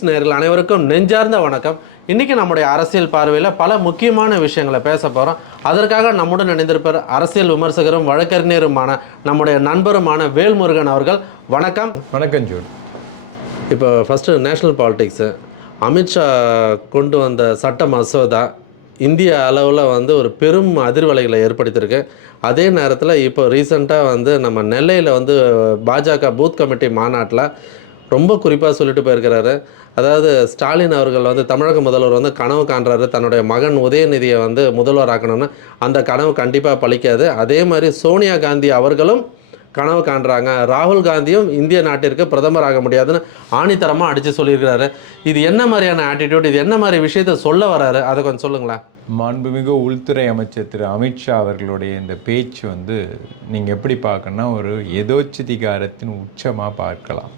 Glitz நேரில் அனைவருக்கும் நெஞ்சார்ந்த வணக்கம். இன்னைக்கு நம்முடைய அரசியல் பார்வையில் பல முக்கியமான விஷயங்களை பேச போகிறோம் அதற்காக நம்முடன் இணைந்திருப்பவர் அரசியல் விமர்சகரும் வழக்கறிஞருமான நம்முடைய நண்பருமான வேல்முருகன் அவர்கள். வணக்கம். வணக்கம் ஜூட் இப்போ ஃபஸ்ட்டு நேஷ்னல் பாலிடிக்ஸு அமித்ஷா கொண்டு வந்த சட்ட மசோதா இந்திய அளவில் வந்து ஒரு பெரும் அதிர்வலைகளை ஏற்படுத்தியிருக்கு. அதே நேரத்தில் இப்போ ரீசெண்டாக வந்து நம்ம நெல்லையில் வந்து பாஜக பூத் கமிட்டி மாநாட்டில் ரொம்ப குறிப்பாக சொல்லிட்டு போயிருக்கிறாரு. அதாவது ஸ்டாலின் அவர்கள் வந்து தமிழக முதல்வர் வந்து கனவு காண்றாரு. தன்னுடைய மகன் உதயநிதியை வந்து முதல்வர் ஆக்கணும்னு அந்த கனவு கண்டிப்பாக பழிக்காது அதே மாதிரி சோனியா காந்தி அவர்களும் கனவு காண்றாங்க. ராகுல் காந்தியும் இந்திய நாட்டிற்கு பிரதமர் ஆக முடியாதுன்னு ஆணித்தரமாக அடித்து சொல்லியிருக்கிறாரு. இது என்ன மாதிரியான ஆட்டிடியூட் இது என்ன மாதிரி விஷயத்த சொல்ல வராரு அதை கொஞ்சம் சொல்லுங்களேன். மாண்புமிகு உள்துறை அமைச்சர் திரு அமித்ஷா அவர்களுடைய இந்த பேச்சு வந்து நீங்கள் எப்படி பார்க்கணும்னா ஒரு எதோச்சிதிகாரத்தின் உச்சமாக பார்க்கலாம்.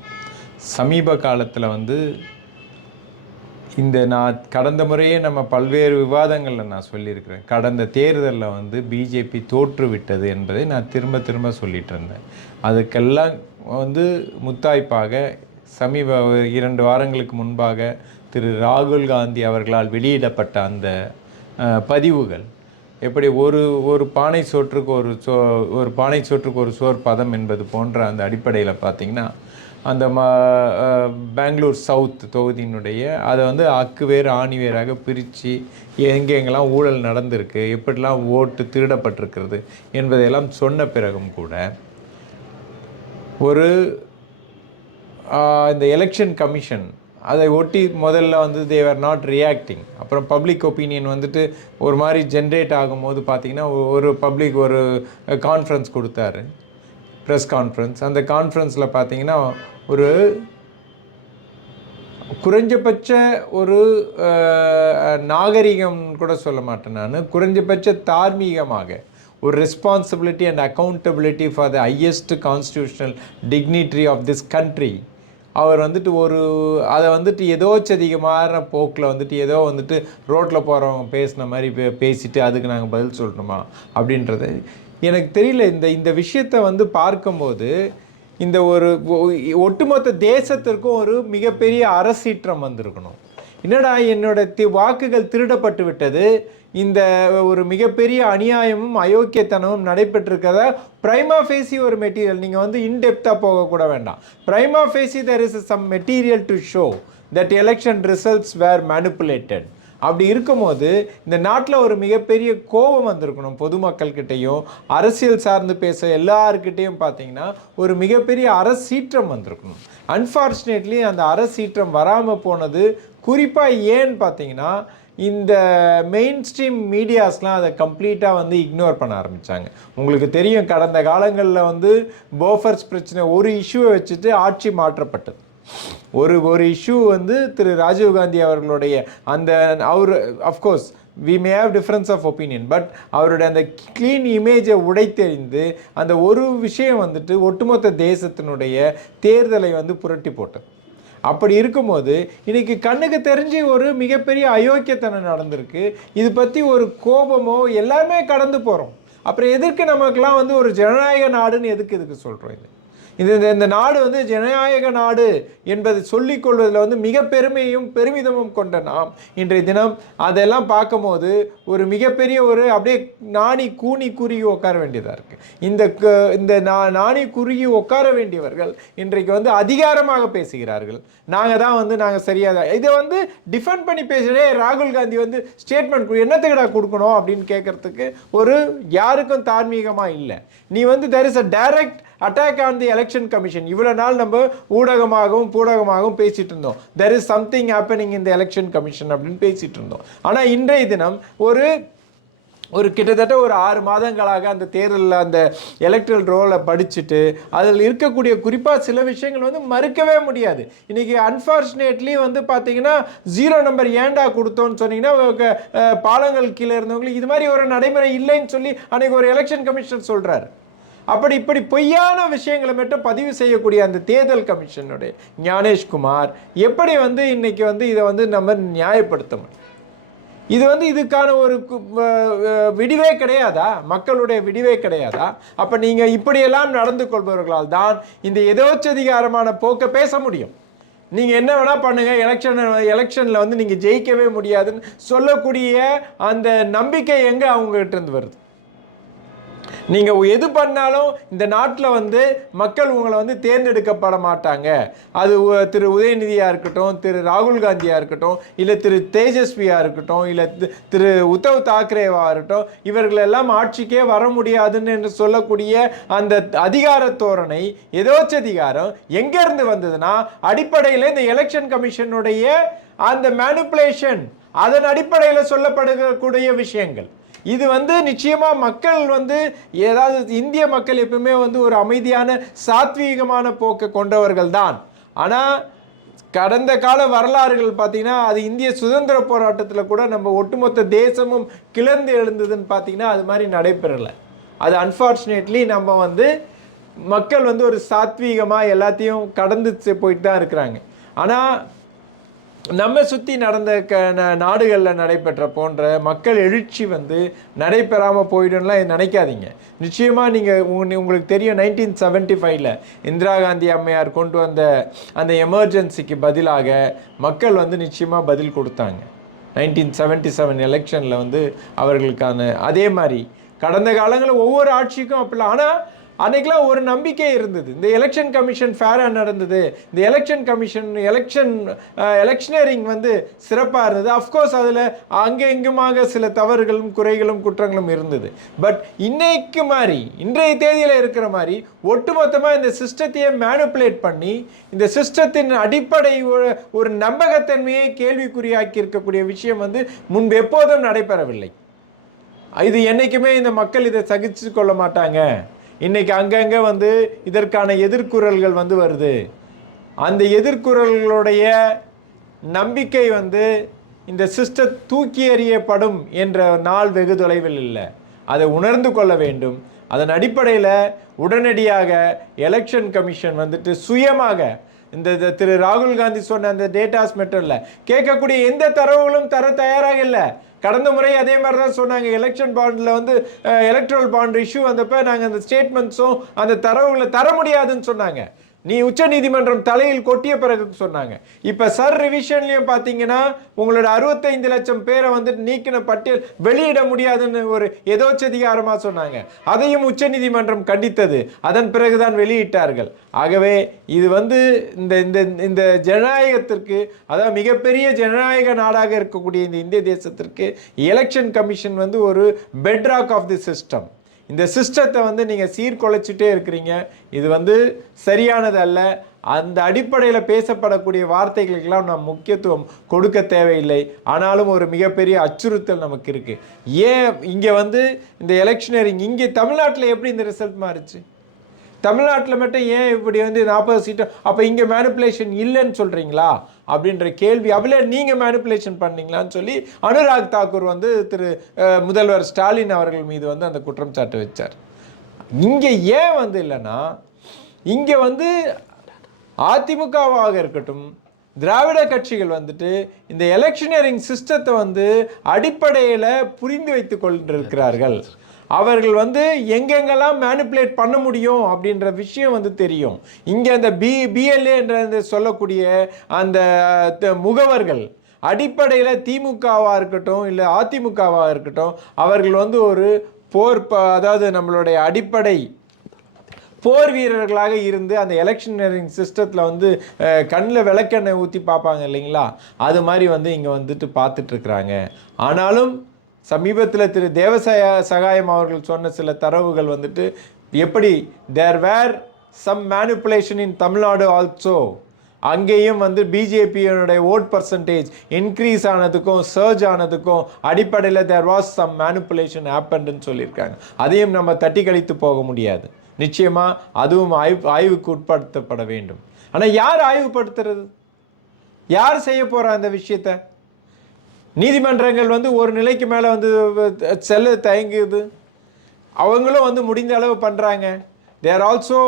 சமீப காலத்தில் வந்து இந்த நான் கடந்த முறையே நம்ம பல்வேறு விவாதங்களில் நான் சொல்லியிருக்கிறேன். கடந்த தேர்தலில் வந்து பிஜேபி தோற்றுவிட்டது என்பதை நான் திரும்ப திரும்ப சொல்லிட்டு இருந்தேன். அதுக்கெல்லாம் வந்து முத்தாய்ப்பாக சமீப இரண்டு வாரங்களுக்கு முன்பாக திரு ராகுல் காந்தி அவர்களால் வெளியிடப்பட்ட அந்த பதிவுகள் எப்படி ஒரு ஒரு பானை சோற்றுக்கு ஒரு சோ ஒரு பானை சோற்றுக்கு ஒரு சோர் பதம் என்பது போன்ற அந்த அடிப்படையில் பார்த்திங்கன்னா அந்த ம பெங்களூர் சவுத் தொகுதியினுடைய அதை வந்து அக்கு வேறு ஆணி வேறாக பிரித்து எங்கெங்கெல்லாம் ஊழல் நடந்திருக்கு எப்படிலாம் ஓட்டு திருடப்பட்டிருக்கிறது என்பதையெல்லாம் சொன்ன பிறகும் கூட ஒரு இந்த எலெக்ஷன் கமிஷன் அதை ஒட்டி முதல்ல வந்து தேவர் நாட் ரியாக்டிங் அப்புறம் பப்ளிக் ஒப்பீனியன் வந்துட்டு ஒரு மாதிரி ஜென்ரேட் ஆகும்போது பார்த்திங்கன்னா ஒரு பப்ளிக் ஒரு கான்ஃபரன்ஸ் கொடுத்தாரு. ப்ரெஸ் கான்ஃபரன்ஸ் அந்த கான்ஃபரன்ஸில் பார்த்தீங்கன்னா ஒரு குறைஞ்சபட்ச ஒரு நாகரிகம் கூட சொல்ல மாட்டேன் நான். குறைஞ்சபட்ச தார்மீகமாக ஒரு responsibility and accountability for the highest constitutional dignity of this country அவர் வந்துட்டு ஒரு அதை வந்துட்டு ஏதோ அதிகமான போக்கில் வந்துட்டு ஏதோ வந்துட்டு ரோட்டில் போகிறவங்க பேசின மாதிரி பே பேசிட்டு அதுக்கு நாங்கள் பதில் சொல்லணுமா அப்படின்றது. எனக்கு தெரியல இந்த இந்த விஷயத்தை வந்து பார்க்கும்போது இந்த ஒரு ஒட்டுமொத்த தேசத்திற்கும் ஒரு மிகப்பெரிய அரசீற்றம் வந்திருக்கணும். என்னடா என்னோட தி வாக்குகள் திருடப்பட்டு விட்டது? இந்த ஒரு மிகப்பெரிய அநியாயமும் அயோக்கியத்தனமும் நடைபெற்றிருக்கிறத ப்ரைமா ஃபேசி ஒரு மெட்டீரியல் நீங்கள் வந்து இன்டெப்த்தாக போகக்கூட வேண்டாம். Prima facie there is some material to show that election results were manipulated அப்படி இருக்கும்போது இந்த நாட்டில் ஒரு மிகப்பெரிய கோபம் வந்திருக்கணும் பொதுமக்கள்கிட்டையும் அரசியல் சார்ந்து பேச எல்லாருக்கிட்டேயும் பார்த்தீங்கன்னா ஒரு மிகப்பெரிய அரசீற்றம் வந்திருக்கணும். அன்ஃபார்ச்சுனேட்லி அந்த அரசீற்றம் வராமல் போனது குறிப்பாக ஏன்னு பார்த்தீங்கன்னா இந்த மெயின் ஸ்ட்ரீம் மீடியாஸ்லாம் அதை கம்ப்ளீட்டாக வந்து இக்னோர் பண்ண ஆரம்பித்தாங்க உங்களுக்கு தெரியும் கடந்த காலங்களில் வந்து போஃபர்ஸ் பிரச்சனை ஒரு இஷ்யூவை வச்சுட்டு ஆட்சி மாற்றப்பட்டது. ஒரு ஒரு இஷ்யூ வந்து திரு ராஜீவ்காந்தி அவர்களுடைய அந்த அவர் of course we may have difference of opinion but அவருடைய அந்த க்ளீன் இமேஜை உடைத்தெறிந்து அந்த ஒரு விஷயம் வந்துட்டு ஒட்டுமொத்த தேசத்தினுடைய தேர்தலை வந்து புரட்டி போட்டது. அப்படி இருக்கும்போது இன்னைக்கு கண்ணுக்கு தெரிஞ்சு ஒரு மிகப்பெரிய அயோக்கியத்தனம் நடந்திருக்கு. இது பற்றி ஒரு கோபமோ எல்லாமே கடந்து போகிறோம் அப்புறம் எதற்கு நமக்கெல்லாம் வந்து ஒரு ஜனநாயக நாடுன்னு எதுக்கு இதுக்கு சொல்கிறோம் இது? இது இந்த இந்த நாடு வந்து ஜனநாயக நாடு என்பதை சொல்லிக் கொள்வதில் வந்து மிக பெருமையும் பெருமிதமும் கொண்ட நாம் இன்றைய தினம் அதெல்லாம் பார்க்கும்போது ஒரு மிகப்பெரிய ஒரு அப்படியே நாணி கூனி குறுகி உட்கார வேண்டியதாக இருக்குது இந்த க- இந்த நா நாணி குறுகி உட்கார வேண்டியவர்கள் இன்றைக்கு வந்து அதிகாரமாக பேசுகிறார்கள். நாங்கள் தான் வந்து நாங்கள் சரியாக இதை வந்து டிஃபெண்ட் பண்ணி பேசுகிறே ராகுல் காந்தி வந்து ஸ்டேட்மெண்ட் என்னத்துக்கடா கொடுக்கணும் அப்படின்னு கேட்கறதுக்கு ஒரு யாருக்கும் தார்மீகமாக இல்லை. நீ வந்து there is a direct attack on the election commission இவ்வளோ நாள் நம்ம ஊடகமாகவும் பூடகமாகவும் பேசிட்டு இருந்தோம். தெர் இஸ் சம்திங் ஹேப்பனிங் இந்த எலெக்ஷன் கமிஷன் அப்படின்னு பேசிட்டு இருந்தோம். ஆனால் இன்றைய தினம் ஒரு ஒரு கிட்டத்தட்ட ஒரு ஆறு மாதங்களாக அந்த தேர்தலில் அந்த எலக்ட்ரல் ரோலை படிச்சுட்டு அதில் இருக்கக்கூடிய குறிப்பாக சில விஷயங்கள் வந்து மறுக்கவே முடியாது. இன்றைக்கி அன்ஃபார்ச்சுனேட்லி வந்து பார்த்தீங்கன்னா ஜீரோ நம்பர் ஏன்டா கொடுத்தோன்னு சொன்னீங்கன்னா க- பாலங்கள் கீழே இருந்தவங்களுக்கு இது மாதிரி ஒரு நடைமுறை இல்லைன்னு சொல்லி அன்றைக்கி ஒரு எலெக்ஷன் கமிஷனர் சொல்கிறார் அப்படி இப்படி பொய்யான விஷயங்களை மட்டும் பதிவு செய்யக்கூடிய அந்த தேர்தல் கமிஷனுடைய ஞானேஷ்குமார் எப்படி வந்து இன்னைக்கு வந்து இதை வந்து நம்ம நியாயப்படுத்த இது வந்து இதுக்கான ஒரு கு- விடிவே கிடையாதா? மக்களுடைய விடிவே கிடையாதா? அப்போ நீங்கள் இப்படியெல்லாம் நடந்து கொள்பவர்களால் தான் இந்த எதோச்சதிகாரமான போக்கை பேச முடியும். நீங்கள் என்ன வேணால் பண்ணுங்கள் எலெக்ஷன் எலெக்ஷனில் வந்து நீங்கள் ஜெயிக்கவே முடியாதுன்னு சொல்லக்கூடிய அந்த நம்பிக்கை எங்கே அவங்ககிட்ட இருந்து வருது? நீங்கள் எது பண்ணாலும் இந்த நாட்டில் வந்து மக்கள் உங்களை வந்து தேர்ந்தெடுக்கப்பட மாட்டாங்க. அது உ- திரு உதயநிதியாக இருக்கட்டும் திரு ராகுல் காந்தியாக இருக்கட்டும் இல்லை திரு தேஜஸ்வியாக இருக்கட்டும் இல்லை தி- திரு உத்தவ் தாக்கரேவாக இருக்கட்டும் இவர்களெல்லாம் ஆட்சிக்கே வர முடியாதுன்னு என்று சொல்லக்கூடிய அந்த அதிகார தோரணை எதோச்சதிகாரம் எங்கேருந்து வந்ததுன்னா அடிப்படையில் இந்த எலெக்ஷன் கமிஷனுடைய அந்த மேனுப்புலேஷன் அதன் அடிப்படையில் சொல்லப்படக்கூடிய விஷயங்கள். இது வந்து நிச்சயமாக மக்கள் வந்து ஏதாவது இந்திய மக்கள் எப்பவுமே வந்து ஒரு அமைதியான சாத்வீகமான போக்கை கொண்டவர்கள் தான் ஆனால் கடந்த கால வரலாறுகள் பார்த்தீங்கன்னா அது இந்திய சுதந்திர போராட்டத்தில் கூட நம்ம ஒட்டுமொத்த தேசமும் கிளர்ந்து எழுந்ததுன்னு பார்த்தீங்கன்னா அது மாதிரி நடைபெறலை. அது அன்ஃபார்ச்சுனேட்லி நம்ம வந்து மக்கள் வந்து ஒரு சாத்வீகமாக எல்லாத்தையும் கடந்து போயிட்டு தான் இருக்கிறாங்க. ஆனால் நம்ம சுற்றி நடந்த க ந- நாடுகளில் நடைபெற்ற போன்ற மக்கள் எழுச்சி வந்து நடைபெறாமல் போயிடும்லாம் நினைக்காதீங்க. நிச்சயமாக நீங்கள் உங்களுக்கு தெரியும் நைன்டீன் செவன்ட்டி ஃபைவ்ல இந்திரா காந்தி அம்மையார் கொண்டு வந்த அந்த எமர்ஜென்சிக்கு பதிலாக மக்கள் வந்து நிச்சயமாக பதில் கொடுத்தாங்க. நைன்டீன் செவன்ட்டி செவன் எலெக்ஷனில் வந்து அவர்களுக்கான அதே மாதிரி கடந்த காலங்களில் ஒவ்வொரு ஆட்சிக்கும் அப்படிலாம். ஆனால் அன்றைக்கெலாம் ஒரு நம்பிக்கை இருந்தது. இந்த எலெக்ஷன் கமிஷன் ஃபேராக நடந்தது. இந்த எலெக்ஷன் கமிஷன் எலெக்ஷன் எலெக்ஷனரிங் வந்து சிறப்பாக இருந்தது. அஃப்கோர்ஸ் அதில் அங்கே இங்குமாக சில தவறுகளும் குறைகளும் குற்றங்களும் இருந்தது. பட் இன்னைக்கு மாதிரி இன்றைய தேதியில் இருக்கிற மாதிரி ஒட்டுமொத்தமாக இந்த சிஸ்டத்தையே மேனுப்புலேட் பண்ணி இந்த சிஸ்டத்தின் அடிப்படை ஒரு- ஒரு நம்பகத்தன்மையை கேள்விக்குறியாக்கி இருக்கக்கூடிய விஷயம் வந்து முன்பு எப்போதும் நடைபெறவில்லை. இது என்றைக்குமே இந்த மக்கள் இதை சகிச்சு கொள்ள மாட்டாங்க. இன்றைக்கி அங்கங்கே வந்து இதற்கான எதிர்குரல்கள் வந்து வருது. அந்த எதிர்குரல்களுடைய நம்பிக்கை வந்து இந்த சிஸ்டம் தூக்கி எறியப்படும் என்ற நாள் வெகு தொலைவில் இல்லை. அதை உணர்ந்து கொள்ள வேண்டும். அதன் அடிப்படையில் உடனடியாக எலெக்ஷன் கமிஷன் வந்துட்டு சுயமாக இந்த திரு ராகுல் காந்தி சொன்ன அந்த டேட்டாஸ் மட்டும் இல்லை கேட்கக்கூடிய எந்த தரவுகளும் தர தயாராக இல்லை. கடந்த முறை அதே மாதிரி தான் சொன்னாங்க எலெக்ஷன் பாண்டில் வந்து எலக்ட்ரல் பாண்ட் இஷ்யூ வந்தப்போ நாங்கள் அந்த ஸ்டேட்மெண்ட்ஸும் அந்த தரவுகளை தர முடியாதுன்னு சொன்னாங்க. நீ உச்சநீதிமன்றம் தலையில் கொட்டிய பிறகு சொன்னாங்க. இப்போ சர் ரிவிஷன்லையும் பார்த்தீங்கன்னா உங்களோட அறுபத்தைந்து லட்சம் பேரை வந்து நீக்கின பட்டியல் வெளியிட முடியாதுன்னு ஒரு எதோச்சதிகாரமாக சொன்னாங்க. அதையும் உச்சநீதிமன்றம் கண்டித்தது. அதன் பிறகுதான் வெளியிட்டார்கள். ஆகவே இது வந்து இந்த இந்த இந்த ஜனநாயகத்திற்கு அதாவது மிகப்பெரிய ஜனநாயக நாடாக இருக்கக்கூடிய இந்த இந்திய தேசத்திற்கு எலெக்ஷன் கமிஷன் வந்து ஒரு பெட்ராக் ஆஃப் தி சிஸ்டம் இந்த சிஸ்டத்தை வந்து நீங்கள் சீர்குலைச்சிட்டே இருக்கிறீங்க. இது வந்து சரியானது அல்ல அந்த அடிப்படையில் பேசப்படக்கூடிய வார்த்தைகளுக்கெல்லாம் நாம் முக்கியத்துவம் கொடுக்க தேவையில்லை. ஆனாலும் ஒரு மிகப்பெரிய அச்சுறுத்தல் நமக்கு இருக்குது ஏன் இங்கே வந்து இந்த எலெக்ஷனரிங் இங்கே தமிழ்நாட்டில் எப்படி இந்த ரிசல்ட் மாறுச்சு? தமிழ்நாட்டில் மட்டும் ஏன் இப்படி வந்து நாற்பது சீட்டு அப்போ இங்கே மேனிப்புலேஷன் இல்லைன்னு சொல்கிறீங்களா அப்படின்ற கேள்வி. அவ்வளோ நீங்கள் மேனிப்புலேஷன் பண்ணீங்களான்னு சொல்லி அனுராக் தாக்கூர் வந்து திரு முதல்வர் ஸ்டாலின் அவர்கள் மீது வந்து அந்த குற்றம் சாட்டு வச்சார். இங்கே ஏன் வந்து இல்லைன்னா இங்கே வந்து அதிமுகவாக இருக்கட்டும் திராவிட கட்சிகள் வந்துட்டு இந்த எலெக்ஷனரிங் சிஸ்டத்தை வந்து அடிப்படையில் புரிந்து வைத்துக் கொண்டிருக்கிறார்கள் அவர்கள் வந்து எங்கெங்கெல்லாம் மேனிப்புலேட் பண்ண முடியும் அப்படின்ற விஷயம் வந்து தெரியும். இங்கே அந்த பி பிஎல்ஏ என்ற சொல்லக்கூடிய அந்த த- முகவர்கள் அடிப்படையில் திமுகவாக இருக்கட்டும் இல்லை அதிமுகவாக இருக்கட்டும் அவர்கள் வந்து ஒரு போர் ப- அதாவது நம்மளுடைய அடிப்படை போர் வீரர்களாக இருந்து அந்த எலெக்ஷனரிங் சிஸ்டத்தில் வந்து கண்ணில் விளக்கெண்ணெய் ஊற்றி பார்ப்பாங்க இல்லைங்களா? அது மாதிரி வந்து இங்கே வந்துட்டு பார்த்துட்ருக்குறாங்க ஆனாலும் சமீபத்தில் திரு தேவசாய சகாயம் அவர்கள் சொன்ன சில தரவுகள் வந்துட்டு எப்படி there were some manipulation in Tamil Nadu also அங்கேயும் வந்து பிஜேபியினுடைய ஓட் பர்சன்டேஜ் இன்க்ரீஸ் ஆனதுக்கும் சர்ஜ் ஆனதுக்கும் அடிப்படையில் தேர் வாஸ் சம் மேனிப்புலேஷன் ஹேப்பன்னு சொல்லியிருக்காங்க. அதையும் நம்ம தட்டி கழித்து போக முடியாது. நிச்சயமாக அதுவும் ஆய்வு ஆய்வுக்கு உட்படுத்தப்பட வேண்டும். ஆனால் யார் ஆய்வுப்படுத்துறது யார் செய்ய போகிறா அந்த விஷயத்தை? நீதிமன்றங்கள் வந்து ஒரு நிலைக்கு மேலே வந்து செல்ல தயங்குது. அவங்களும் வந்து முடிந்த அளவு பண்ணுறாங்க தேர் ஆல்சோ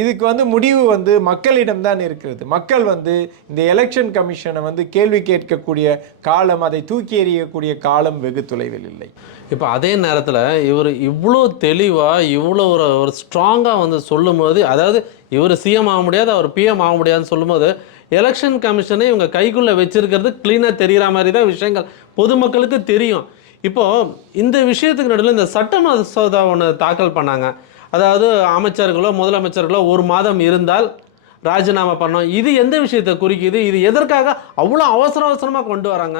இதுக்கு வந்து முடிவு வந்து மக்களிடம் தான் இருக்கிறது. மக்கள் வந்து இந்த எலெக்ஷன் கமிஷனை வந்து கேள்வி கேட்கக்கூடிய காலம் அதை தூக்கி எறியக்கூடிய காலம் வெகு தொலைவில் இல்லை. இப்போ அதே நேரத்தில் இவர் இவ்வளோ தெளிவாக இவ்வளோ ஒரு ஒரு ஸ்ட்ராங்காக வந்து சொல்லும்போது அதாவது இவர் சிஎம் ஆக முடியாது அவர் பிஎம் ஆக முடியாதுன்னு சொல்லும்போது எலெக்ஷன் கமிஷனை இவங்க கைக்குள்ளே வச்சிருக்கிறது க்ளீனாக தெரிகிற மாதிரி தான் விஷயங்கள். பொதுமக்களுக்கு தெரியும். இப்போது இந்த விஷயத்துக்கு நடுவில் இந்த சட்ட மசோதா ஒன்று தாக்கல் பண்ணாங்க. அதாவது அமைச்சர்களோ முதலமைச்சர்களோ ஒரு மாதம் இருந்தால் ராஜினாமா பண்ணோம் இது எந்த விஷயத்தை குறிக்குது? இது எதற்காக அவ்வளோ அவசர அவசரமாக கொண்டு வராங்க?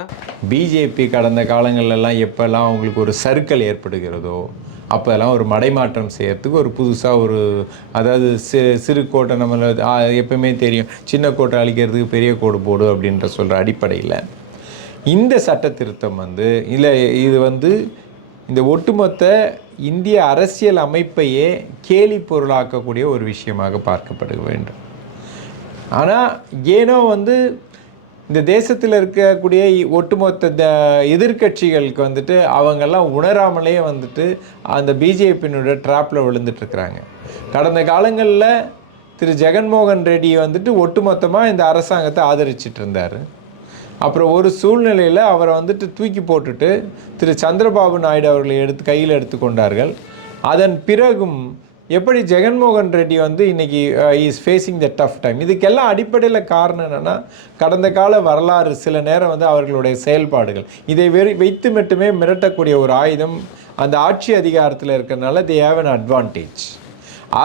பிஜேபி கடந்த காலங்கள்லாம் எப்போல்லாம் அவங்களுக்கு ஒரு சர்க்கிள் ஏற்படுகிறதோ அப்போல்லாம் ஒரு மடைமாற்றம் செய்கிறதுக்கு ஒரு புதுசாக ஒரு அதாவது சிறு சிறு கோட்டை நம்மளை எப்பவுமே தெரியும். சின்ன கோட்டை அழிக்கிறதுக்கு பெரிய கோடு போடு அப்படின்ற சொல்கிற அடிப்படையில். இந்த சட்ட திருத்தம் வந்து இல்லை இது வந்து இந்த ஒட்டுமொத்த இந்திய அரசியல் அமைப்பையே கேலி பொருளாக்கக்கூடிய ஒரு விஷயமாக பார்க்கப்பட வேண்டும். ஆனால் ஏனோ வந்து இந்த தேசத்தில் இருக்கக்கூடிய ஒட்டுமொத்த த எதிர்க்கட்சிகளுக்கு வந்துட்டு அவங்கெல்லாம் உணராமலே வந்துட்டு அந்த பிஜேபியினுடைய ட்ராப்பில் விழுந்துட்டுருக்குறாங்க. கடந்த காலங்களில் திரு ஜெகன்மோகன் ரெட்டி வந்துட்டு ஒட்டுமொத்தமாக இந்த அரசாங்கத்தை ஆதரிச்சிட்டு இருந்தார் அப்புறம் ஒரு சூழ்நிலையில் அவரை வந்துட்டு தூக்கி போட்டுட்டு திரு சந்திரபாபு நாயுடு அவர்களை எடுத்து கையில் எடுத்துக்கொண்டார்கள். அதன் பிறகும் எப்படி ஜெகன்மோகன் ரெட்டி வந்து இன்றைக்கி is facing the tough time இதுக்கெல்லாம் அடிப்படையில் காரணம் என்னென்னா கடந்த கால வரலாறு சில நேரம் வந்து அவர்களுடைய செயல்பாடுகள். இதை வெறி வைத்து மட்டுமே மிரட்டக்கூடிய ஒரு ஆயுதம் அந்த ஆட்சி அதிகாரத்தில் இருக்கிறனால தே ஹேவ் அன் அட்வான்டேஜ்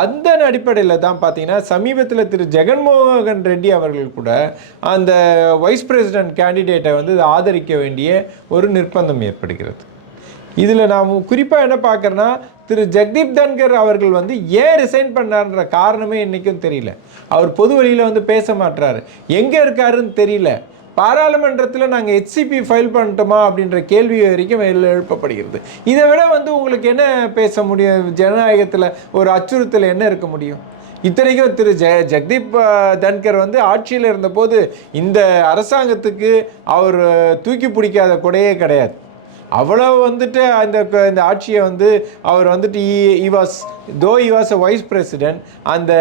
அந்த அடிப்படையில் தான் பார்த்தீங்கன்னா சமீபத்தில் திரு ஜெகன்மோகன் ரெட்டி அவர்கள் கூட அந்த வைஸ் பிரசிடென்ட் கேண்டிடேட்டை வந்து ஆதரிக்க வேண்டிய ஒரு நிர்பந்தம் ஏற்படுகிறது. இதில் நாம் குறிப்பாக என்ன பார்க்குறேன்னா திரு ஜெக்தீப் தன்கர் அவர்கள் வந்து ஏன் ரிசைன் பண்ணார்ன்ற காரணமே இன்றைக்கும் தெரியல. அவர் பொது வழியில் வந்து பேச மாட்றாரு. எங்கே இருக்காருன்னு தெரியல. பாராளுமன்றத்தில் நாங்கள் ஹெச்சிபி ஃபைல் பண்ணிட்டோமா அப்படின்ற கேள்வி வரைக்கும் எழுப்பப்படுகிறது. இதை விட வந்து உங்களுக்கு என்ன பேச முடியும்? ஜனநாயகத்தில் ஒரு அச்சுறுத்தல் என்ன இருக்க முடியும்? இத்தனைக்கும் திரு ஜெ ஜெக்தீப் தன்கர் வந்து ஆட்சியில் இருந்தபோது இந்த அரசாங்கத்துக்கு அவர் தூக்கி பிடிக்காத கொடையே கிடையாது. அவ்வளோ வந்துட்டு அந்த இந்த ஆட்சியை வந்து அவர் வந்துட்டு he was though he was a vice president அந்த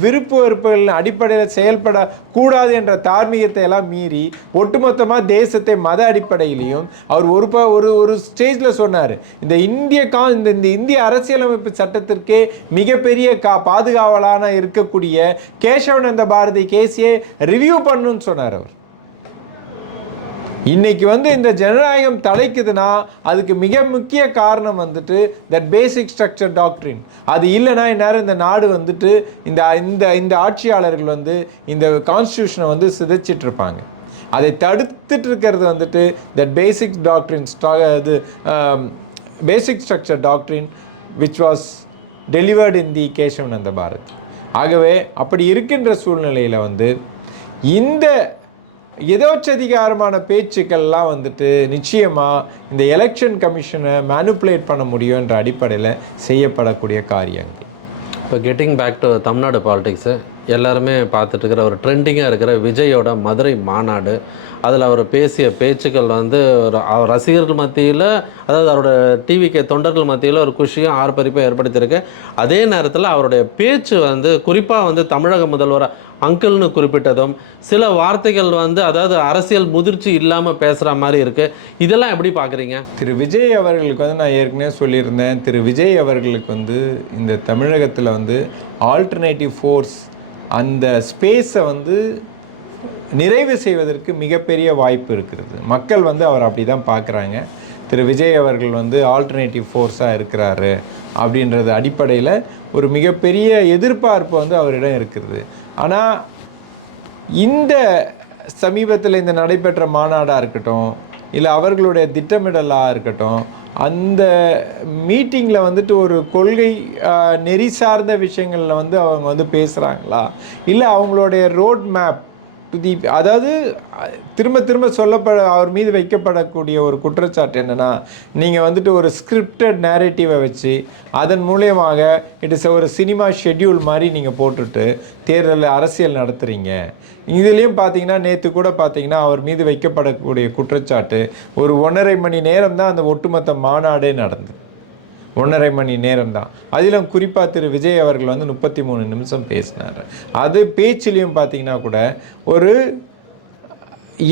விருப்பு வெறுப்புகளின் அடிப்படையில் செயல்படக்கூடாது என்ற தார்மீகத்தை எல்லாம் மீறி ஒட்டுமொத்தமாக தேசத்தை மத அடிப்படையிலையும் அவர் ஒரு ப ஒரு ஒரு ஸ்டேஜில் சொன்னார். இந்த இந்திய கா இந்த இந்த இந்திய அரசியலமைப்பு சட்டத்திற்கே மிகப்பெரிய கா பாதுகாவலான இருக்கக்கூடிய கேசவநந்த பாரதி கேஸையே ரிவ்யூ பண்ணுன்னு சொன்னார் அவர். இன்னைக்கு வந்து இந்த ஜனநாயகம் தலைக்குதுன்னா அதுக்கு மிக முக்கிய காரணம் வந்துட்டு தட் பேசிக் ஸ்ட்ரக்சர் டாக்ட்ரின் அது இல்லைன்னா இந்நேரம் இந்த நாடு வந்துட்டு இந்த இந்த இந்த ஆட்சியாளர்கள் வந்து இந்த கான்ஸ்டியூஷனை வந்து சிதைச்சிட்டு இருப்பாங்க அதை தடுத்துட்டு இருக்கிறது வந்துட்டு தட் பேசிக் டாக்ட்ரின் இது basic structure doctrine which was delivered in the Kesavananda Bharat ஆகவே அப்படி இருக்கின்ற சூழ்நிலையில் வந்து இந்த எதோச்சதிகாரமான பேச்சுக்கள்லாம் வந்துட்டு நிச்சயமாக இந்த எலெக்ஷன் கமிஷனை மேனுப்புலேட் பண்ண முடியும் என்ற அடிப்படையில் செய்யப்படக்கூடிய காரியங்கள். இப்போ getting back to Tamil Nadu politics எல்லாருமே பார்த்துட்டு இருக்கிற ஒரு ட்ரெண்டிங்காக இருக்கிற விஜயோட மதுரை மாநாடு அதில் அவர் பேசிய பேச்சுக்கள் வந்து ஒரு அவர் ரசிகர்கள் மத்தியில் அதாவது அவரோட டிவிக்கு தொண்டர்கள் மத்தியில் ஒரு குஷியும் ஆர்ப்பரிப்பும் ஏற்படுத்தியிருக்கு. அதே நேரத்தில் அவருடைய பேச்சு வந்து குறிப்பாக வந்து தமிழக முதல்வர் அங்கிள்னு குறிப்பிட்டதும் சில வார்த்தைகள் வந்து அதாவது அரசியல் முதிர்ச்சி இல்லாமல் பேசுகிற மாதிரி இருக்குது இதெல்லாம் எப்படி பார்க்குறீங்க திரு விஜய் அவர்களுக்கு வந்து நான் ஏற்கனவே சொல்லியிருந்தேன். திரு விஜய் அவர்களுக்கு வந்து இந்த தமிழகத்தில் வந்து ஆல்டர்னேட்டிவ் ஃபோர்ஸ் அந்த ஸ்பேஸை வந்து நிறைவு செய்வதற்கு மிகப்பெரிய வாய்ப்பு இருக்கிறது. மக்கள் வந்து அவர் அப்படி தான் பார்க்குறாங்க. திரு. விஜய் அவர்கள் வந்து ஆல்டர்னேட்டிவ் ஃபோர்ஸாக இருக்கிறாரு அப்படின்றது அடிப்படையில் ஒரு மிகப்பெரிய எதிர்பார்ப்பு வந்து அவரிடம் இருக்கிறது ஆனால் இந்த சமீபத்தில் இந்த நடைபெற்ற மாநாடாக இருக்கட்டும் இல்லை அவர்களுடைய திட்டமிடலாக இருக்கட்டும் அந்த மீட்டிங்கில் வந்துட்டு ஒரு கொள்கை நெறி சார்ந்த விஷயங்களில் வந்து அவங்க வந்து பேசுகிறாங்களா இல்லை அவங்களுடைய ரோட் மேப் அதாவது திரும்ப திரும்ப சொல்லப்பட அவர் மீது வைக்கப்படக்கூடிய ஒரு குற்றச்சாட்டு என்னென்னா நீங்கள் வந்துட்டு ஒரு ஸ்கிரிப்டட் நேரேட்டிவை வச்சு அதன் மூலியமாக இட் இஸ் ஒரு சினிமா ஷெட்யூல் மாதிரி நீங்கள் போட்டுட்டு தேர்தலில் அரசியல் நடத்துகிறீங்க இதுலேயும் பார்த்தீங்கன்னா நேற்று கூட பார்த்தீங்கன்னா அவர் மீது வைக்கப்படக்கூடிய குற்றச்சாட்டு ஒரு ஒன்றரை மணி நேரம் தான் அந்த ஒட்டுமொத்த மாநாடே நடந்தது. ஒன்றரை மணி நேரம் தான் அதிலும் குறிப்பாக திரு விஜய் அவர்கள் வந்து முப்பத்தி மூணு நிமிஷம் பேசினார். அது பேச்சிலையும் பார்த்தீங்கன்னா கூட ஒரு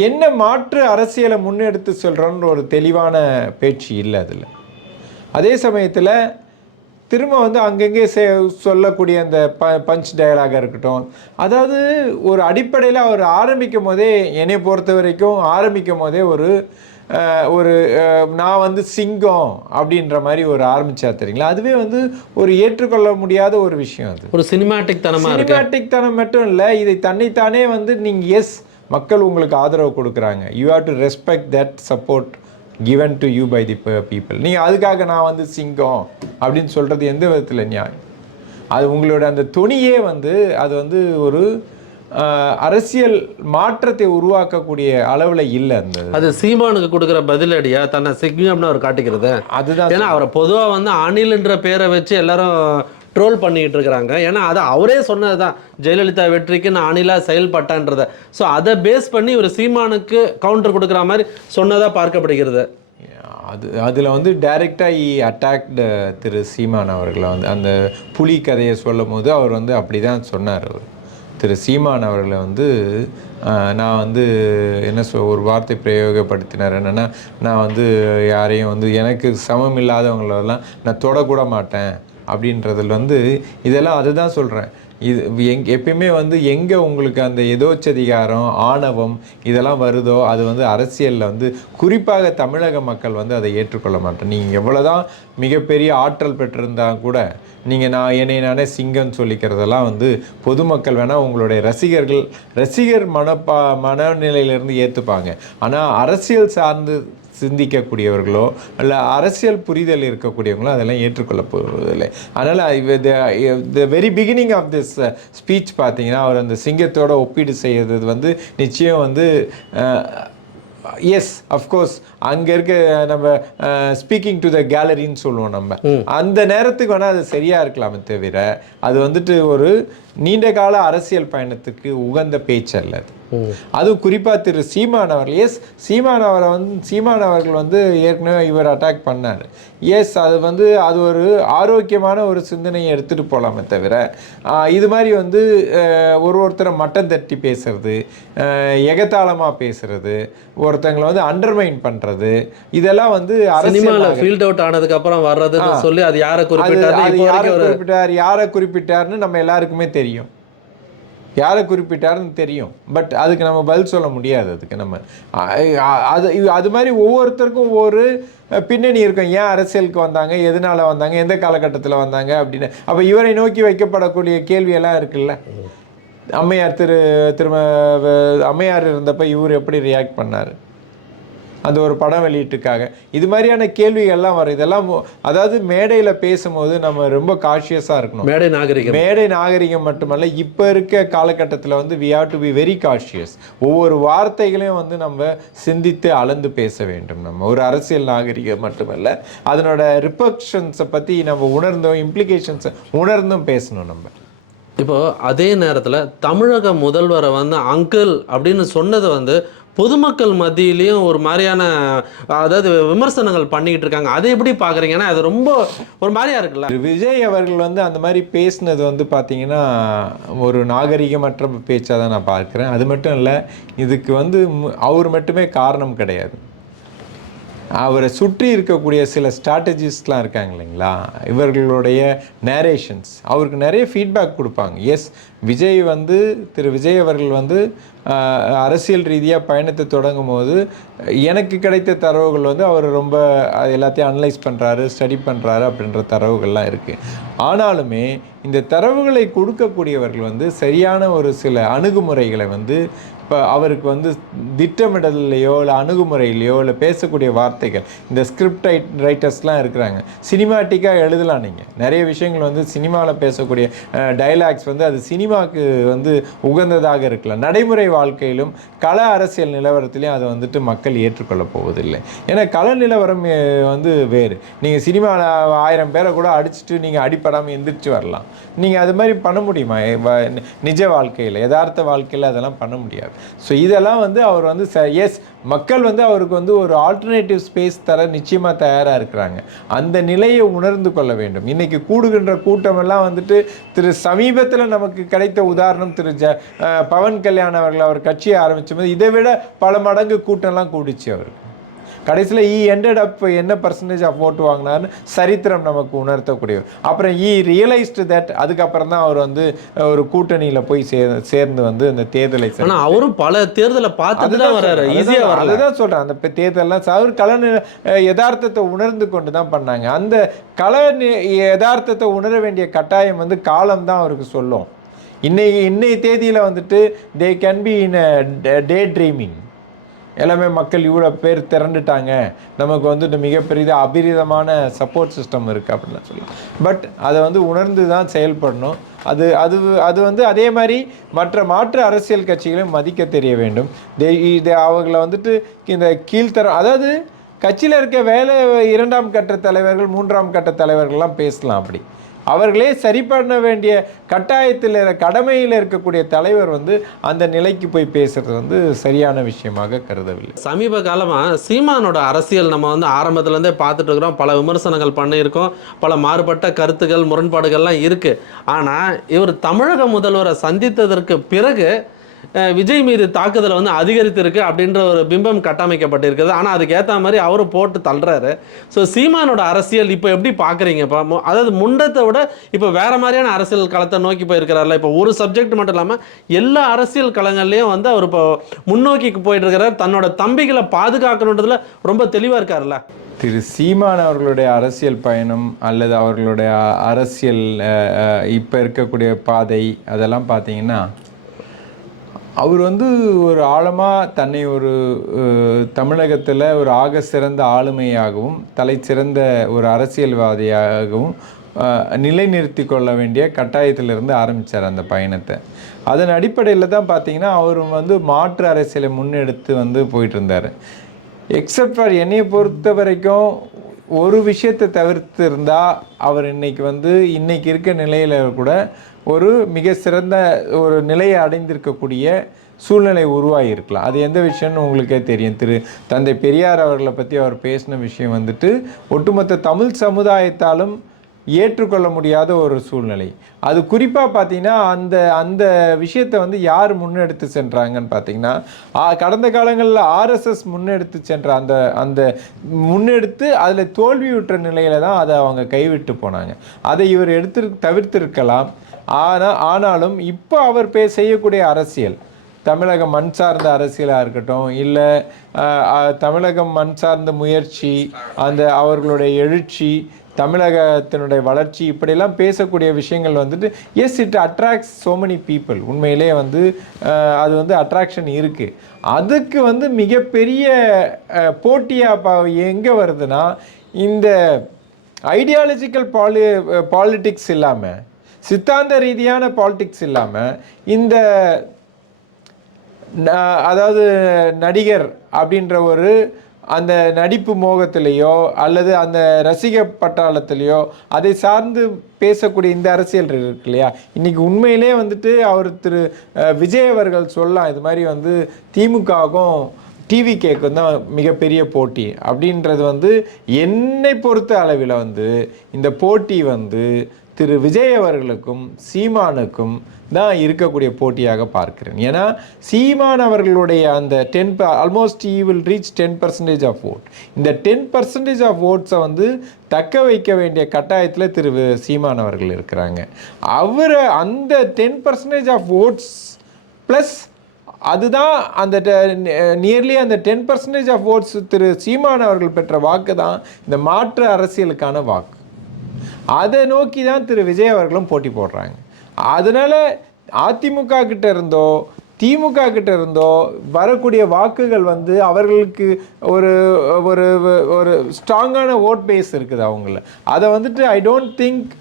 என்ன மாற்று அரசியலை முன்னெடுத்து சொல்கிறோன்ற ஒரு தெளிவான பேச்சு இல்லை அதில். அதே சமயத்தில் திரும்ப வந்து அங்கங்கே சே சொல்லக்கூடிய அந்த ப பஞ்ச் டயலாக இருக்கட்டும். அதாவது ஒரு அடிப்படையில் அவர் ஆரம்பிக்கும் போதே என்னை பொறுத்த வரைக்கும் ஆரம்பிக்கும் போதே ஒரு ஒரு நான் வந்து சிங்கம் அப்படின்ற மாதிரி ஒரு ஆரம்பிச்சா தெரியுங்களா? அதுவே வந்து ஒரு ஏற்றுக்கொள்ள முடியாத ஒரு விஷயம் அது. ஒரு சினிமாட்டிக் தனமா இருக்கு. சினிமாட்டிக் தனம் மட்டும் இல்லை இதை தன்னைத்தானே வந்து நீங்கள் எஸ் மக்கள் உங்களுக்கு ஆதரவு கொடுக்குறாங்க. You have to respect that support given to you by the people நீங்கள் அதுக்காக நான் வந்து சிங்கம் அப்படின்னு சொல்கிறது எந்த விதத்தில் நியாயம்? அது உங்களோட அந்த துணியே வந்து அது வந்து ஒரு அரசியல் மாற்றத்தை உருவாக்கக்கூடிய அளவில் இல்லை அந்த அது சீமானுக்கு கொடுக்குற பதிலடியா? தன்னை சிங்கம்னு அவர் காட்டிக்கிறது. அதுதான் ஏன்னா அவரை பொதுவா வந்து அணில்ன்ற பேரை வச்சு எல்லாரும் ட்ரோல் பண்ணிட்டு இருக்கிறாங்க. ஏன்னா அது அவரே சொன்னது தான் ஜெயலலிதா வெற்றிக்கு நான் அணிலா செயல்பட்டேன்றதை. ஸோ அதை பேஸ் பண்ணி இவர் சீமானுக்கு கவுண்டர் கொடுக்குற மாதிரி சொன்னதா பார்க்கப்படுகிறது. அது அதில் வந்து டைரெக்டாக இ அட்டாக்டு திரு சீமான் அவர்களை வந்து அந்த புலி கதையை சொல்லும் போது அவர் வந்து அப்படி தான் சொன்னார் அவர். திரு சீமான் அவர்களை வந்து நான் வந்து என்ன சொல் ஒரு வார்த்தை பிரயோகப்படுத்தினார் என்னென்னா நான் வந்து யாரையும் வந்து எனக்கு சமம் இல்லாதவங்களெல்லாம் நான் தொடக்கூட மாட்டேன் அப்படின்றதுல வந்து இதெல்லாம் அதுதான் சொல்கிறேன் இது எங் எப்பயுமே வந்து எங்கே உங்களுக்கு அந்த எதோச்சதிகாரம் ஆணவம் இதெல்லாம் வருதோ அது வந்து அரசியலில் வந்து குறிப்பாக தமிழக மக்கள் வந்து அதை ஏற்றுக்கொள்ள மாட்டேன். நீங்கள் எவ்வளோதான் மிகப்பெரிய ஆற்றல் பெற்றிருந்தால் கூட நீங்கள் நான் என்னை நானே சிங்கம் சொல்லிக்கிறதெல்லாம் வந்து பொதுமக்கள் வேணால் உங்களுடைய ரசிகர்கள் ரசிகர் மனப்பா மனநிலையிலேருந்து ஏற்றுப்பாங்க ஆனால் அரசியல் சார்ந்து சிந்திக்கக்கூடியவர்களோ அல்ல அரசியல் புரிதல் இருக்கக்கூடியவங்களோ அதெல்லாம் ஏற்றுக்கொள்ள போவதில்லை. அதனால் the very beginning of this speech பார்த்தீங்கன்னா அவர் அந்த சிங்கத்தோட ஒப்பீடு செய்யறது வந்து நிச்சயம் வந்து எஸ் அஃப்கோர்ஸ் அங்கே இருக்க நம்ம ஸ்பீக்கிங் டு த கேலரின்னு சொல்லுவோம் நம்ம. அந்த நேரத்துக்கு வேணால் அது சரியாக இருக்கலாமே தவிர அது வந்துட்டு ஒரு நீண்ட கால அரசியல் பயணத்துக்கு உகந்த பேச்சு அல்ல அது. அதுவும் குறிப்பாக திரு சீமான் அவர்கள். எஸ் சீமான் அவரை வந்து சீமான் அவர்கள் வந்து ஏற்கனவே இவர் அட்டாக் பண்ணார். எஸ் அது வந்து அது ஒரு ஆரோக்கியமான ஒரு சிந்தனையை எடுத்துகிட்டு போகலாமே தவிர இது மாதிரி வந்து ஒரு ஒருத்தரை மட்டம் தட்டி பேசுறது எகத்தாளமாக பேசுறது ஒருத்தங்களை வந்து அண்டர்மைன் பண்ணுறது இதெல்லாம் வந்து அரசியல் ஃபீல்ட் அவுட் ஆனதுக்கு அப்புறம் வர்றதுன்னு சொல்லி அது யாரை அது அது குறிப்பிட்டார்? யாரை குறிப்பிட்டார்னு நம்ம எல்லாருக்குமே தெரியும். யாரை குறிப்பிட்டாருன்னு தெரியும். பட் அதுக்கு நம்ம பதில் சொல்ல முடியாது அதுக்கு நம்ம. அது அது மாதிரி ஒவ்வொருத்தருக்கும் ஒவ்வொரு பின்னணி இருக்கும். ஏன் அரசியலுக்கு வந்தாங்க? எதனால வந்தாங்க? எந்த காலகட்டத்தில் வந்தாங்க? அப்படின்னு. அப்போ இவரை நோக்கி வைக்கப்படக்கூடிய கேள்வியெல்லாம் இருக்குல்ல. அம்மையார் திரு திரும அம்மையார் இருந்தப்ப இவர் எப்படி ரியாக்ட் பண்ணார்? அந்த ஒரு படம் வெளியீட்டுக்காக இது மாதிரியான கேள்விகள்லாம் வரும். இதெல்லாம் அதாவது மேடையில் பேசும்போது நம்ம ரொம்ப காஷியஸாக இருக்கணும். மேடை நாகரிகம். மேடை நாகரிகம் மட்டுமல்ல இப்போ இருக்க காலகட்டத்தில் வந்து we have to be very cautious ஒவ்வொரு வார்த்தைகளையும் வந்து நம்ம சிந்தித்து அளந்து பேச வேண்டும் நம்ம. ஒரு அரசியல் நாகரிகம் மட்டுமல்ல அதனோட ரிப்பக்ஷன்ஸை பற்றி நம்ம உணர்ந்தோம் இம்ப்ளிகேஷன்ஸை உணர்ந்தும் பேசணும் நம்ம. இப்போ அதே நேரத்துல தமிழக முதல்வரை வந்து அங்கிள் அப்படின்னு சொன்னது வந்து பொதுமக்கள் மத்தியிலையும் ஒரு மாதிரியான அதாவது விமர்சனங்கள் பண்ணிக்கிட்டு இருக்காங்க. அதை எப்படி பார்க்குறீங்கன்னா அது ரொம்ப ஒரு மாதிரியா இருக்குல்ல. விஜய் அவர்கள் வந்து அந்த மாதிரி பேசினது வந்து பார்த்தீங்கன்னா ஒரு நாகரிகமற்ற பேச்சாக தான் நான் பார்க்குறேன். அது மட்டும் இல்லை இதுக்கு வந்து அவர் மட்டுமே காரணம் கிடையாது. அவரை சுற்றி இருக்கக்கூடிய சில ஸ்ட்ராட்டஜிஸ்ட்லாம் இருக்காங்க இல்லைங்களா? இவர்களுடைய நேரேஷன்ஸ் அவருக்கு நிறைய ஃபீட்பேக் கொடுப்பாங்க. எஸ் விஜய் வந்து திரு விஜய் அவர்கள் வந்து அரசியல் ரீதியாக பயணத்தை தொடங்கும் போது எனக்கு கிடைத்த தரவுகள் வந்து அவர் ரொம்ப எல்லாத்தையும் அனலைஸ் பண்ணுறாரு ஸ்டடி பண்ணுறாரு அப்படின்ற தரவுகள்லாம் இருக்குது ஆனாலுமே இந்த தரவுகளை கொடுக்கக்கூடியவர்கள் வந்து சரியான ஒரு சில அணுகுமுறைகளை வந்து இப்போ அவருக்கு வந்து திட்டமிடலையோ இல்லை அணுகுமுறையிலையோ இல்லை பேசக்கூடிய வார்த்தைகள் இந்த ஸ்கிரிப்ட் ரைட் ரைட்டர்ஸ்லாம் இருக்கிறாங்க. சினிமாட்டிக்காக எழுதலாம் நீங்கள் நிறைய விஷயங்கள் வந்து சினிமாவில் பேசக்கூடிய டைலாக்ஸ் வந்து அது சினிமா சினிமாவுக்கு வந்து உகந்ததாக இருக்கலாம். நடைமுறை வாழ்க்கையிலும் கல அரசியல் நிலவரத்திலையும் அதை வந்துட்டு மக்கள் ஏற்றுக்கொள்ள போவதில்லை. ஏன்னா கல நிலவரம் வந்து வேறு. நீங்கள் சினிமாவில் ஆயிரம் பேரை கூட அடிச்சுட்டு நீங்கள் அடிப்படாமல் எந்திரிச்சு வரலாம். நீங்கள் அது மாதிரி பண்ண முடியுமா? நிஜ வாழ்க்கையில் யதார்த்த வாழ்க்கையில் அதெல்லாம் பண்ண முடியாது. ஸோ இதெல்லாம் வந்து அவர் வந்து ச எஸ் மக்கள் வந்து அவருக்கு வந்து ஒரு ஆல்டர்னேட்டிவ் ஸ்பேஸ் தர நிச்சயமாக தயாராக இருக்கிறாங்க. அந்த நிலையை உணர்ந்து கொள்ள வேண்டும். இன்றைக்கி கூடுகின்ற கூட்டமெல்லாம் வந்துட்டு திரு சமீபத்தில் நமக்கு கிடைத்த உதாரணம் திரு ஜ பவன் கல்யாண் அவர்கள் அவர் கட்சியை ஆரம்பித்த போது இதை விட பல மடங்கு கூட்டம்லாம் கூடிச்சு அவருக்கு. கடைசியில் ஈ ended அப் என்ன பர்சன்டேஜ் ஆஃப் ஓட்டு வாங்கினார்னு சரித்திரம் நமக்கு உணர்த்தக்கூடிய அப்புறம் ஈ ரியலைஸ்டு தட் அதுக்கப்புறம் தான் அவர் வந்து ஒரு கூட்டணியில் போய் சே சேர்ந்து வந்து இந்த தேர்தலை சரி ஆனா அவரும் பல தேர்தலை பார்த்துட்டு தான் வர்றாரு. சொல்றேன். ஈஸியா அதுதான் சொல்றேன். அந்த தேர்தல்லாம் அவர் அஹ் யதார்த்தத்தை உணர்ந்து கொண்டு தான் பண்ணாங்க. அந்த நி- யதார்த்தத்தை உணர வேண்டிய கட்டாயம் வந்து காலம் தான் அவருக்கு சொல்லும். இன்னைக்கு இன்னைய தேதியில வந்துட்டு they can be in daydreaming எல்லாமே மக்கள் இவ்வளோ பேர் திரண்டுட்டாங்க. நமக்கு வந்துட்டு மிகப்பெரிய அபிரிதமான சப்போர்ட் சிஸ்டம் இருக்குது அப்படின்லாம் சொல்லலாம் பட் அதை வந்து உணர்ந்து தான் செயல்படணும். அது அது அது வந்து அதே மாதிரி மற்ற மாற்று அரசியல் கட்சிகளையும் மதிக்க தெரிய வேண்டும். தே இது அவங்கள வந்துட்டு இந்த கீழ்த்தரம் அதாவது கட்சியில் இருக்க வேலை இரண்டாம் கட்ட தலைவர்கள் மூன்றாம் கட்ட தலைவர்கள்லாம் பேசலாம் அப்படி. அவர்களே சரி பண்ண வேண்டிய கட்டாயத்தில் கடமையில் இருக்கக்கூடிய தலைவர் வந்து அந்த நிலைக்கு போய் பேசுறது வந்து சரியான விஷயமாக கருதவில்லை. சமீப காலமாக சீமானோட அரசியல் நம்ம வந்து ஆரம்பத்துலேருந்தே பார்த்துட்டு இருக்கிறோம். பல விமர்சனங்கள் பண்ணியிருக்கோம். பல மாறுபட்ட கருத்துக்கள் முரண்பாடுகள்லாம் இருக்குது ஆனால் இவர் தமிழக முதல்வரை சந்தித்ததற்கு பிறகு விஜய் மீது தாக்குதலை வந்து அதிகரித்திருக்கு அப்படின்ற ஒரு பிம்பம் கட்டமைக்கப்பட்டிருக்குது. ஆனால் அதுக்கேற்ற மாதிரி அவரும் போட்டு தள்ளுறாரு. ஸோ சீமானோட அரசியல் இப்போ எப்படி பார்க்குறீங்க? இப்போ மு- அதாவது முண்டத்தை விட இப்போ வேறு மாதிரியான அரசியல் களத்தை நோக்கி போயிருக்கிறார்ல. இப்போ ஒரு சப்ஜெக்ட் மட்டும் இல்லாமல் எல்லா அரசியல் களங்கள்லேயும் வந்து அவர் இப்போ முன்னோக்கி போயிட்டு இருக்கிறார் தன்னோட தம்பிகளை பாதுகாக்கணுன்றதுல ரொம்ப தெளிவாக இருக்காருல்ல. திரு சீமான் அவர்களுடைய அரசியல் பயணம் அல்லது அவர்களுடைய அரசியல் இப்போ இருக்கக்கூடிய பாதை அதெல்லாம் பார்த்தீங்கன்னா அவர் வந்து ஒரு ஆழமாக தன்னை ஒரு தமிழகத்தில் ஒரு ஆக சிறந்த ஆளுமையாகவும் தலை சிறந்த ஒரு அரசியல்வாதியாகவும் நிலைநிறுத்தி கொள்ள வேண்டிய கட்டாயத்திலிருந்து ஆரம்பித்தார் அந்த பயணத்தை. அதன் அடிப்படையில் தான் பார்த்தீங்கன்னா அவர் வந்து மாற்று அரசியலை முன்னெடுத்து வந்து போயிட்டு இருந்தார் எக்ஸப்ட் ஃபார் என்னையை பொறுத்த வரைக்கும் ஒரு விஷயத்தை தவிர்த்து இருந்தால் அவர் இன்றைக்கி வந்து இன்றைக்கி இருக்க நிலையில் கூட ஒரு மிக சிறந்த ஒரு நிலையை அடைந்திருக்கக்கூடிய சூழ்நிலை உருவாகியிருக்கலாம். அது எந்த விஷயம்னு உங்களுக்கே தெரியும். திரு தந்தை பெரியார் அவர்களை பற்றி அவர் பேசின விஷயம் வந்துட்டு ஒட்டுமொத்த தமிழ் சமுதாயத்தாலும் ஏற்றுக்கொள்ள முடியாத ஒரு சூழ்நிலை. அது குறிப்பாக பார்த்தீங்கன்னா அந்த அந்த விஷயத்தை வந்து யார் முன்னெடுத்து சென்றாங்கன்னு பார்த்தீங்கன்னா கடந்த காலங்களில் ஆர்எஸ்எஸ் முன்னெடுத்து சென்ற அந்த அந்த முன்னெடுத்து அதில் தோல்வியுற்ற நிலையில தான் அதை அவங்க கைவிட்டு போனாங்க. அதை இவர் எடுத்து தவிர்த்திருக்கலாம். ஆனால் ஆனாலும் இப்போ அவர் பே செய்யக்கூடிய அரசியல் தமிழகம் மண் சார்ந்த அரசியலாக இருக்கட்டும் இல்லை தமிழகம் மண் சார்ந்த முயற்சி அந்த அவர்களுடைய எழுச்சி தமிழகத்தினுடைய வளர்ச்சி இப்படியெல்லாம் பேசக்கூடிய விஷயங்கள் வந்துட்டு as it attracts so many people உண்மையிலே வந்து அது வந்து அட்ராக்ஷன் இருக்குது அதுக்கு வந்து மிகப்பெரிய போட்டியாக எங்கே வருதுன்னா இந்த ஐடியாலஜிக்கல் பாலி பாலிட்டிக்ஸ் இல்லாமல் சித்தாந்த ரீதியான பாலிடிக்ஸ் இல்லாமல் இந்த அதாவது நடிகர் அப்படின்ற ஒரு அந்த நடிப்பு மோகத்திலேயோ அல்லது அந்த ரசிக பட்டாளத்திலேயோ அதை சார்ந்து பேசக்கூடிய இந்த அரசியல் இருக்கு இல்லையா? இன்னைக்கு உண்மையிலே வந்துட்டு அவர் திரு விஜய் அவர்கள் சொல்லலாம் இது மாதிரி வந்து திமுகவுக்கும் டிவி கேக்கும் தான் மிகப்பெரிய போட்டி அப்படின்றது வந்து என்னை பொறுத்த அளவில் வந்து இந்த போட்டி வந்து திரு விஜய் அவர்களுக்கும் சீமானுக்கும் தான் இருக்கக்கூடிய போட்டியாக பார்க்கிறேன். ஏன்னா சீமான் அவர்களுடைய அந்த ten almost he will reach ten percentage of vote இந்த டென் பர்சன்டேஜ் ஆஃப் ஓட்ஸை வந்து தக்க வைக்க வேண்டிய கட்டாயத்தில் திரு சீமான் அவர்கள் இருக்கிறாங்க. அவரை அந்த ten percentage of votes plus அதுதான் அந்த நியர்லி அந்த ten percentage of votes Thiru Seeman அவர்கள் பெற்ற வாக்கு தான் இந்த மாற்று அரசியலுக்கான வாக்கு. அதை நோக்கி தான் திரு விஜய் அவர்களும் போட்டி போடுறாங்க. அதனால் அதிமுக கிட்ட இருந்தோ திமுக கிட்ட இருந்தோ வரக்கூடிய வாக்குகள் வந்து அவர்களுக்கு ஒரு ஒரு ஒரு ஸ்ட்ராங்கான ஓட் பேஸ் இருக்குது அவங்கள. அதை வந்துட்டு I don't think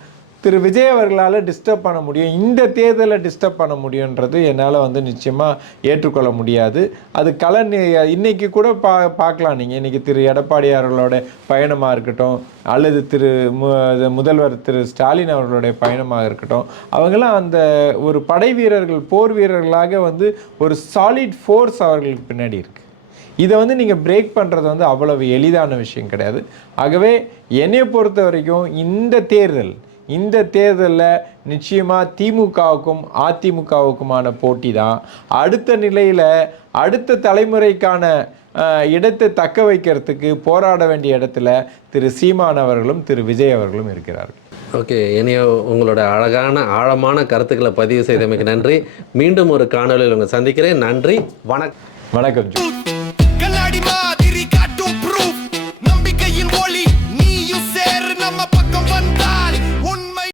Thiru Vijay அவர்களால் டிஸ்டர்ப் பண்ண முடியும். இந்த தேர்தலை டிஸ்டர்ப் பண்ண முடியுன்றது என்னால் வந்து நிச்சயமாக ஏற்றுக்கொள்ள முடியாது. அது கலன் இன்றைக்கி கூட பா பார்க்கலாம். நீங்கள் இன்றைக்கி திரு எடப்பாடி அவர்களோட பயணமாக இருக்கட்டும் அல்லது திரு மு முதல்வர் திரு ஸ்டாலின் அவர்களுடைய பயணமாக இருக்கட்டும் அவங்களாம் அந்த ஒரு படை வீரர்கள் போர் வீரர்களாக வந்து ஒரு சாலிட் ஃபோர்ஸ் அவர்களுக்கு பின்னாடி இருக்குது இதை வந்து நீங்கள் பிரேக் பண்ணுறது வந்து அவ்வளவு எளிதான விஷயம் கிடையாது. ஆகவே என்னை பொறுத்த வரைக்கும் இந்த தேர்தல் இந்த தேர்தலில் நிச்சயமாக திமுகவுக்கும் அதிமுகவுக்குமான போட்டி தான் அடுத்த நிலையில் அடுத்த தலைமுறைக்கான இடத்தை தக்க வைக்கிறதுக்கு போராட வேண்டிய இடத்துல திரு சீமான் அவர்களும் திரு விஜய் அவர்களும் இருக்கிறார்கள். ஓகே இனிய உங்களோட அழகான ஆழமான கருத்துக்களை பதிவு செய்தமைக்கு நன்றி. மீண்டும் ஒரு காணொளியில் உங்களை சந்திக்கிறேன். நன்றி. வணக்கம் வணக்கம் ஜோ